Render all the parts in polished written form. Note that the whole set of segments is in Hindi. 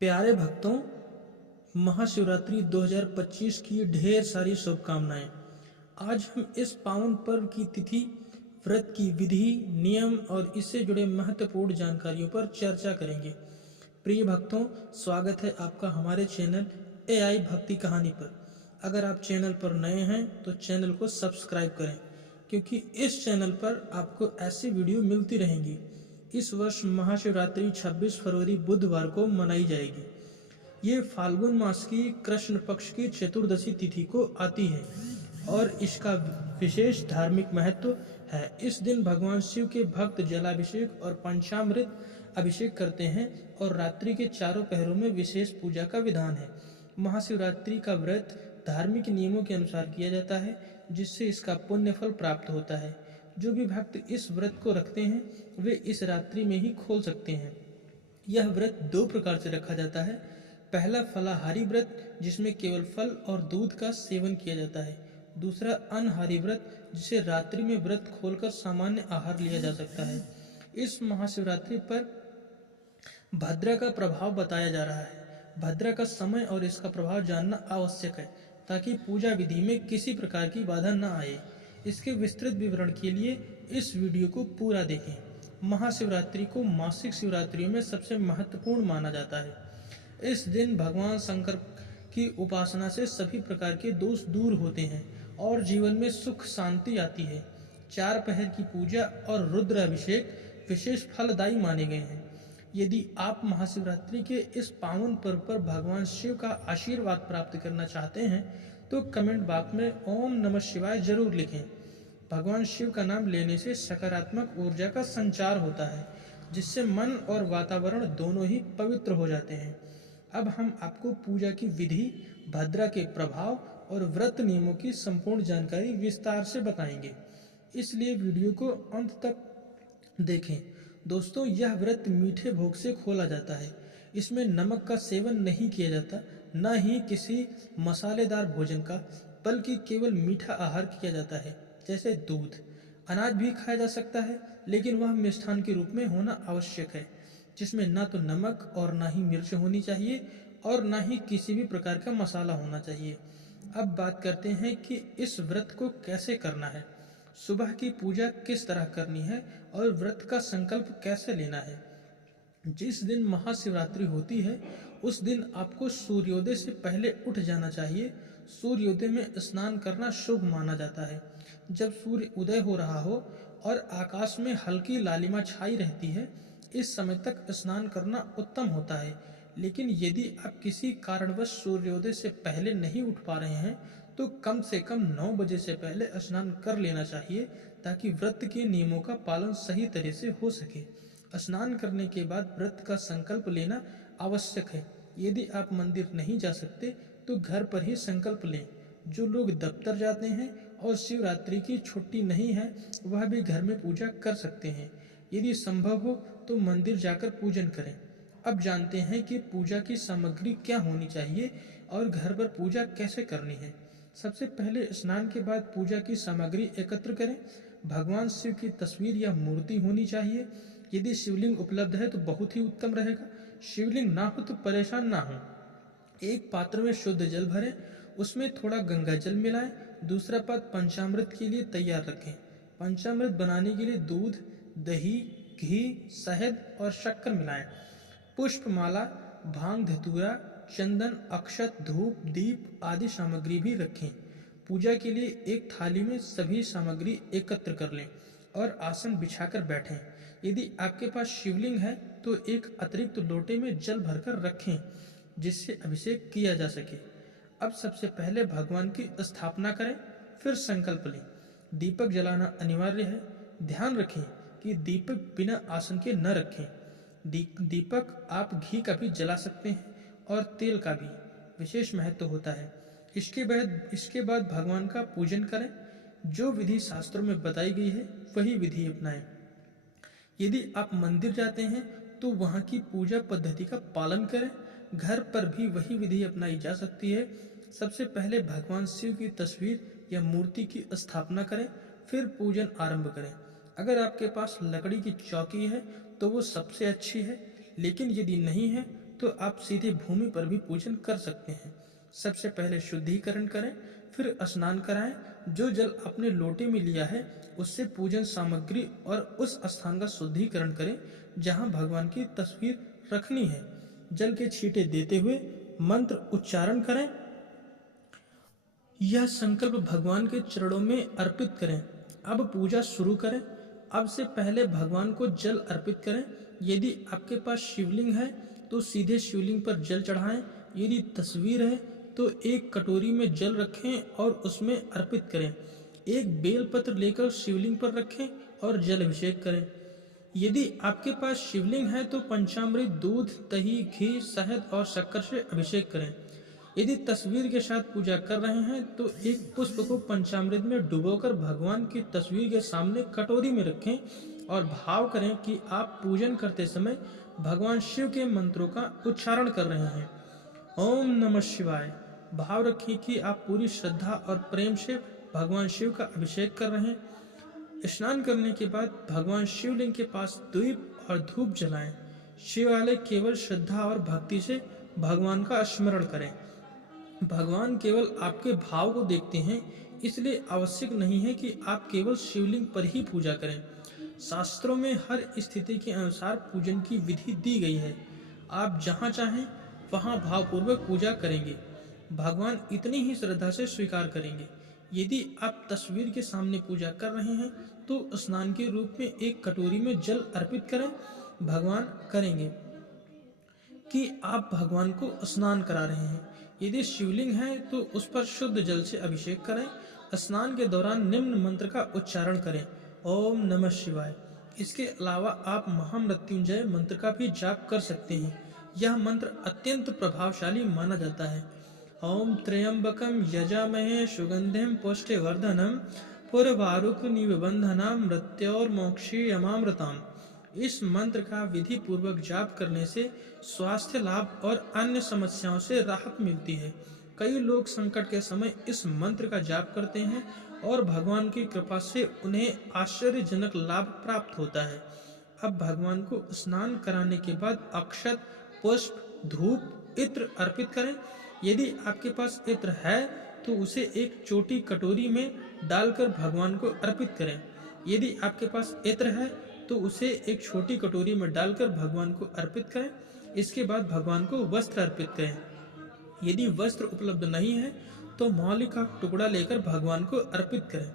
प्यारे भक्तों, महाशिवरात्रि 2025 की ढेर सारी शुभकामनाएं। आज हम इस पावन पर्व की तिथि, व्रत की विधि, नियम और इससे जुड़े महत्वपूर्ण जानकारियों पर चर्चा करेंगे। प्रिय भक्तों, स्वागत है आपका हमारे चैनल एआई भक्ति कहानी पर। अगर आप चैनल पर नए हैं तो चैनल को सब्सक्राइब करें, क्योंकि इस चैनल पर आपको ऐसी वीडियो मिलती रहेंगी। इस वर्ष महाशिवरात्रि 26 फरवरी बुधवार को मनाई जाएगी। ये फाल्गुन मास की कृष्ण पक्ष की चतुर्दशी तिथि को आती है और इसका विशेष धार्मिक महत्व है। इस दिन भगवान शिव के भक्त जलाभिषेक और पंचामृत अभिषेक करते हैं और रात्रि के चारों पहरों में विशेष पूजा का विधान है। महाशिवरात्रि का व्रत धार्मिक नियमों के अनुसार किया जाता है, जिससे इसका पुण्य फल प्राप्त होता है। जो भी भक्त इस व्रत को रखते हैं वे इस रात्रि में ही खोल सकते हैं। यह व्रत दो प्रकार से रखा जाता है। पहला फलाहारी व्रत, जिसमें केवल फल और दूध का सेवन किया जाता है। दूसरा अनहारी व्रत, जिसे रात्रि में व्रत खोलकर सामान्य आहार लिया जा सकता है। इस महाशिवरात्रि पर भद्रा का प्रभाव बताया जा रहा है। भद्रा का समय और इसका प्रभाव जानना आवश्यक है, ताकि पूजा विधि में किसी प्रकार की बाधा न आए। इसके विस्तृत विवरण के लिए इस वीडियो को पूरा देखें। महाशिवरात्रि को मासिक शिवरात्रियों में सबसे महत्वपूर्ण माना जाता है। इस दिन भगवान शंकर की उपासना से सभी प्रकार के दोष दूर होते हैं और जीवन में सुख शांति आती है। चार पहर की पूजा और रुद्र अभिषेक विशेष फलदायी माने गए हैं। यदि आप महाशिवरात्रि के इस पावन पर्व पर भगवान शिव का आशीर्वाद प्राप्त करना चाहते हैं तो कमेंट बॉक्स में ओम नमः शिवाय जरूर लिखें। भगवान शिव का नाम लेने से सकारात्मक ऊर्जा का संचार होता है, जिससे मन और वातावरण दोनों ही पवित्र हो जाते हैं। अब हम आपको पूजा की विधि, भद्रा के प्रभाव और व्रत नियमों की संपूर्ण जानकारी विस्तार से बताएंगे, इसलिए वीडियो को अंत तक देखें। दोस्तों, यह व्रत मीठे भोग से खोला जाता है। इसमें नमक का सेवन नहीं किया जाता, न ही किसी मसालेदार भोजन का, बल्कि केवल मीठा आहार किया जाता है, जैसे दूध। अनाज भी खाया जा सकता है, लेकिन वह मिष्ठान के रूप में होना आवश्यक है, जिसमें न तो नमक और न ही मिर्च होनी चाहिए और न ही किसी भी प्रकार का मसाला होना चाहिए। अब बात करते हैं कि इस व्रत को कैसे करना है, सुबह की पूजा किस तरह करनी है और व्रत का संकल्प कैसे लेना है। जिस दिन महाशिवरात्रि होती है उस दिन आपको सूर्योदय से पहले उठ जाना चाहिए। सूर्योदय में स्नान करना शुभ माना जाता है। जब सूर्य उदय हो रहा हो और आकाश में हल्की लालिमा छाई रहती है, इस समय तक स्नान करना उत्तम होता है। लेकिन यदि आप किसी कारणवश सूर्योदय से पहले नहीं उठ पा रहे हैं तो कम से कम 9 बजे से पहले स्नान कर लेना चाहिए, ताकि व्रत के नियमों का पालन सही तरह से हो सके। स्नान करने के बाद व्रत का संकल्प लेना आवश्यक है। यदि आप मंदिर नहीं जा सकते तो घर पर ही संकल्प लें। जो लोग दफ्तर जाते हैं और शिवरात्रि की छुट्टी नहीं है, वह भी घर में पूजा कर सकते हैं। यदि संभव हो तो मंदिर जाकर पूजन करें। अब जानते हैं कि पूजा की सामग्री क्या होनी चाहिए और घर पर पूजा कैसे करनी है। सबसे पहले स्नान के बाद पूजा की सामग्री एकत्र करें। भगवान शिव की तस्वीर या मूर्ति होनी चाहिए। यदि शिवलिंग उपलब्ध है तो बहुत ही उत्तम रहेगा। शिवलिंग ना हो तो परेशान ना हो। एक पात्र में शुद्ध जल भरें, उसमें थोड़ा गंगा जल मिलाएं। दूसरा पात्र पंचामृत के लिए तैयार रखें। पंचामृत बनाने के लिए दूध, दही, घी, शहद और शक्कर मिलाएं। पुष्पमाला, भांग, धतूरा, चंदन, अक्षत, धूप, दीप आदि सामग्री भी रखें। पूजा के लिए एक थाली में सभी सामग्री एकत्र कर लें और आसन बिछाकर बैठें। यदि आपके पास शिवलिंग है तो एक अतिरिक्त लोटे में जल भरकर रखें, जिससे अभिषेक किया जा सके। अब सबसे पहले भगवान की स्थापना करें, फिर संकल्प लें। दीपक जलाना अनिवार्य है। ध्यान रखें कि दीपक बिना आसन के न रखें। दीपक आप घी का भी जला सकते हैं और तेल का भी, विशेष महत्व होता है। इसके बाद भगवान का पूजन करें। जो विधि शास्त्रों में बताई गई है वही विधि अपनाएं। यदि आप मंदिर जाते हैं तो वहाँ की पूजा पद्धति का पालन करें। घर पर भी वही विधि अपनाई जा सकती है। सबसे पहले भगवान शिव की तस्वीर या मूर्ति की स्थापना करें, फिर पूजन आरंभ करें। अगर आपके पास लकड़ी की चौकी है तो वो सबसे अच्छी है, लेकिन यदि नहीं है तो आप सीधे भूमि पर भी पूजन कर सकते हैं। सबसे पहले शुद्धिकरण करें, फिर स्नान कराएं। जो जल आपने लोटे में लिया है उससे पूजन सामग्री और उस स्थान का शुद्धिकरण करें जहां भगवान की तस्वीर रखनी है। जल के छींटे देते हुए मंत्र उच्चारण करें। यह संकल्प भगवान के चरणों में अर्पित करें। अब पूजा शुरू करें। अब से पहले भगवान को जल अर्पित करें। यदि आपके पास शिवलिंग है तो सीधे शिवलिंग पर जल चढ़ाएं। यदि तस्वीर है तो एक कटोरी में जल रखें और उसमें अर्पित करें। एक बेलपत्र लेकर शिवलिंग पर रखें और जल अभिषेक करें। यदि आपके पास शिवलिंग है तो पंचामृत, दूध, दही, घी, शहद और शक्कर से अभिषेक करें। यदि तस्वीर के साथ पूजा कर रहे हैं तो एक पुष्प को पंचामृत में डुबोकर भगवान की तस्वीर के सामने कटोरी में रखें और भाव करें कि आप पूजन करते समय भगवान शिव के मंत्रों का उच्चारण कर रहे हैं। ओम नमः शिवाय। भाव रखिए कि आप पूरी श्रद्धा और प्रेम से भगवान शिव का अभिषेक कर रहे हैं। स्नान करने के बाद भगवान शिवलिंग के पास दीप और धूप जलाएं। शिवालय केवल श्रद्धा और भक्ति से भगवान का स्मरण करें। भगवान केवल आपके भाव को देखते हैं, इसलिए आवश्यक नहीं है कि आप केवल शिवलिंग पर ही पूजा करें। शास्त्रों में हर स्थिति के अनुसार पूजन की विधि दी गई है। आप जहाँ चाहें वहाँ भावपूर्वक पूजा करेंगे, भगवान इतनी ही श्रद्धा से स्वीकार करेंगे। यदि आप तस्वीर के सामने पूजा कर रहे हैं तो स्नान के रूप में एक कटोरी में जल अर्पित करें। भगवान करेंगे कि आप भगवान को स्नान करा रहे हैं। यदि शिवलिंग है तो उस पर शुद्ध जल से अभिषेक करें। स्नान के दौरान निम्न मंत्र का उच्चारण करें, ओम नमः शिवाय। इसके अलावा आप महामृत्युंजय मंत्र का भी जाप कर सकते हैं। यह मंत्र अत्यंत प्रभावशाली माना जाता है। ओम त्र्यंबकम यजामहे सुगंधिम पुष्टिवर्धनम पुरवारुक निबंधनम मृत्योर्मोक्षीयमामृताम। इस मंत्र का विधि पूर्वक जाप करने से स्वास्थ्य लाभ और अन्य समस्याओं से राहत मिलती है। कई लोग संकट के समय इस मंत्र का जाप करते हैं और भगवान की कृपा से उन्हें आश्चर्यजनक लाभ प्राप्त होता है। अब भगवान को स्नान कराने के बाद अक्षत, पुष्प, धूप, इत्र अर्पित करें। यदि आपके पास इत्र है तो उसे एक छोटी कटोरी में डालकर भगवान को अर्पित करें। यदि आपके पास इत्र है तो उसे एक छोटी कटोरी में डालकर भगवान को अर्पित करें। इसके बाद भगवान को वस्त्र अर्पित करें। यदि वस्त्र उपलब्ध नहीं है तो मौली का टुकड़ा लेकर भगवान को अर्पित करें।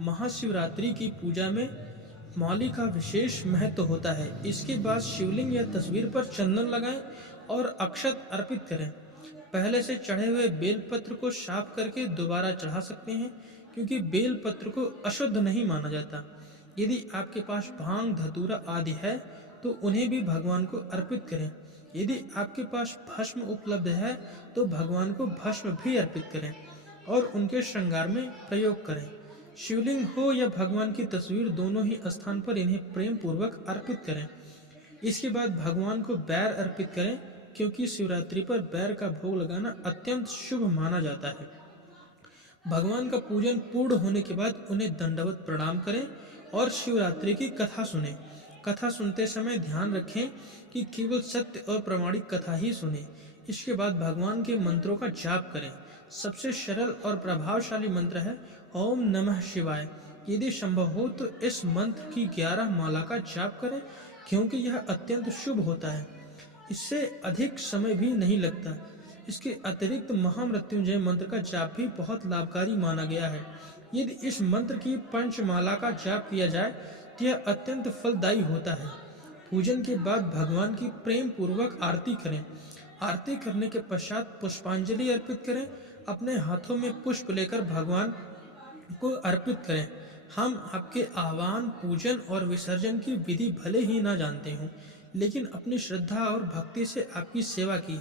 महाशिवरात्रि की पूजा में मौली का विशेष महत्व होता है। इसके बाद शिवलिंग या तस्वीर पर चंदन लगाएं और अक्षत अर्पित करें। पहले से चढ़े हुए बेलपत्र को साफ करके दोबारा चढ़ा सकते हैं, क्योंकि बेलपत्र को अशुद्ध नहीं माना जाता। यदि आपके पास भांग, धतूरा आदि है तो उन्हें भी भगवान को अर्पित करें। यदि आपके पास भस्म उपलब्ध है तो भगवान को भस्म भी अर्पित करें और उनके श्रृंगार में प्रयोग करें। शिवलिंग हो या भगवान की तस्वीर, दोनों ही स्थान पर इन्हें प्रेम पूर्वक अर्पित करें। इसके बाद भगवान को बैर अर्पित करें, क्योंकि शिवरात्रि पर बैर का भोग लगाना अत्यंत शुभ माना जाता है। भगवान का पूजन पूर्ण होने के बाद उन्हें दंडवत प्रणाम करें और शिवरात्रि की कथा सुने। कथा सुनते समय ध्यान रखें कि केवल सत्य और प्रामाणिक कथा ही सुने। इसके बाद भगवान के मंत्रों का जाप करें। सबसे सरल और प्रभावशाली मंत्र है ओम नमः शिवाय। यदि संभव हो तो इस मंत्र की 11 माला का जाप करें, क्योंकि यह अत्यंत शुभ होता है। इससे अधिक समय भी नहीं लगता। इसके अतिरिक्त महामृत्युंजय मंत्र का जाप भी बहुत लाभकारी माना गया है। यदि इस मंत्र की पंचमाला का जाप किया जाए तो यह अत्यंत फलदायी होता है। पूजन के बाद भगवान की प्रेम पूर्वक आरती करें। आरती करने के पश्चात पुष्पांजलि अर्पित करें। अपने हाथों में पुष्प लेकर भगवान को अर्पित करें। हम आपके आह्वान, पूजन और विसर्जन की विधि भले ही ना जानते हों, लेकिन अपनी श्रद्धा और भक्ति से आपकी सेवा की।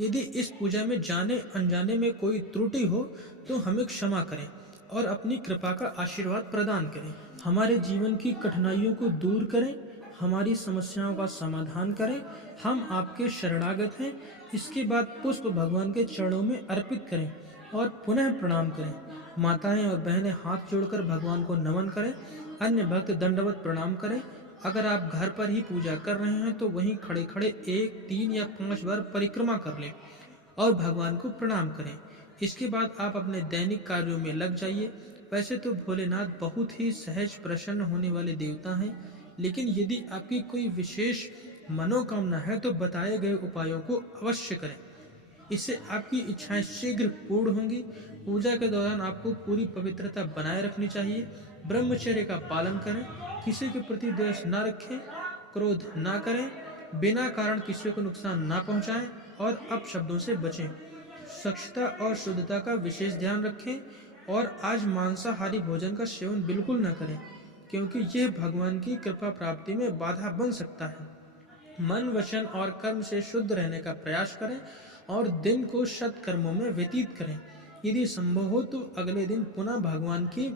यदि इस पूजा में जाने अनजाने में कोई त्रुटि हो तो हमें क्षमा करें और अपनी कृपा का आशीर्वाद प्रदान करें। हमारे जीवन की कठिनाइयों को दूर करें, हमारी समस्याओं का समाधान करें। हम आपके शरणागत हैं। इसके बाद पुष्प भगवान के चरणों में अर्पित करें और पुनः प्रणाम करें। माताएं और बहनें हाथ जोड़कर भगवान को नमन करें। अन्य भक्त दंडवत प्रणाम करें। अगर आप घर पर ही पूजा कर रहे हैं तो वहीं खड़े खड़े 1, 3 या 5 बार परिक्रमा कर लें और भगवान को प्रणाम करें। इसके बाद आप अपने दैनिक कार्यों में लग जाइए। वैसे तो भोलेनाथ बहुत ही सहज प्रसन्न होने वाले देवता हैं, लेकिन यदि आपकी कोई विशेष मनोकामना है तो बताए गए उपायों को अवश्य करें। इससे आपकी इच्छाएं शीघ्र पूर्ण होंगी। पूजा के दौरान आपको पूरी पवित्रता बनाए रखनी चाहिए। ब्रह्मचर्य का पालन करें, किसी के प्रति द्वेष न रखें, क्रोध न करें, बिना कारण किसी को नुकसान न पहुंचाएं और अपशब्दों से बचें। स्वच्छता और शुद्धता का विशेष ध्यान रखें और आज मांसाहारी भोजन का सेवन बिल्कुल न करें, क्योंकि यह भगवान की कृपा प्राप्ति में बाधा बन सकता है। मन, वचन और कर्म से शुद्ध रहने का प्रयास करें और दिन को सत्कर्मों में व्यतीत करें। यदि संभव हो तो अगले दिन पुनः भगवान की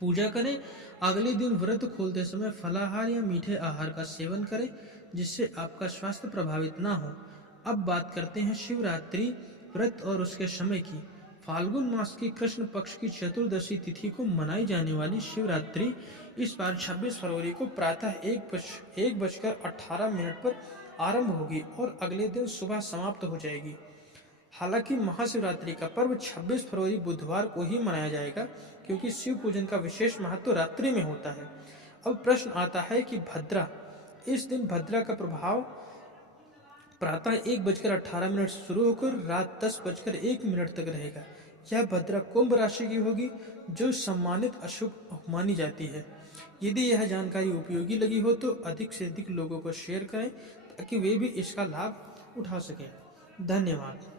पूजा करें। अगले दिन व्रत खोलते समय फलाहार या मीठे आहार का सेवन करें, जिससे आपका स्वास्थ्य प्रभावित ना हो। अब बात करते हैं शिवरात्रि व्रत और उसके समय की। फाल्गुन मास की कृष्ण पक्ष की चतुर्दशी तिथि को मनाई जाने वाली शिवरात्रि इस बार 26 फरवरी को प्रातः 1:18 पर आरंभ होगी और अगले दिन सुबह समाप्त हो जाएगी। हालांकि महाशिवरात्रि का पर्व 26 फरवरी बुधवार को ही मनाया जाएगा, क्योंकि शिव पूजन का विशेष महत्व रात्रि में होता है। अब प्रश्न आता है कि भद्रा, इस दिन भद्रा का प्रभाव प्रातः 1:18 शुरू होकर रात 10:01 तक रहेगा। यह भद्रा कुंभ राशि की होगी, जो सम्मानित अशुभ मानी जाती है। यदि यह जानकारी उपयोगी लगी हो तो अधिक से अधिक लोगों को शेयर करें, ताकि वे भी इसका लाभ उठा सकें। धन्यवाद।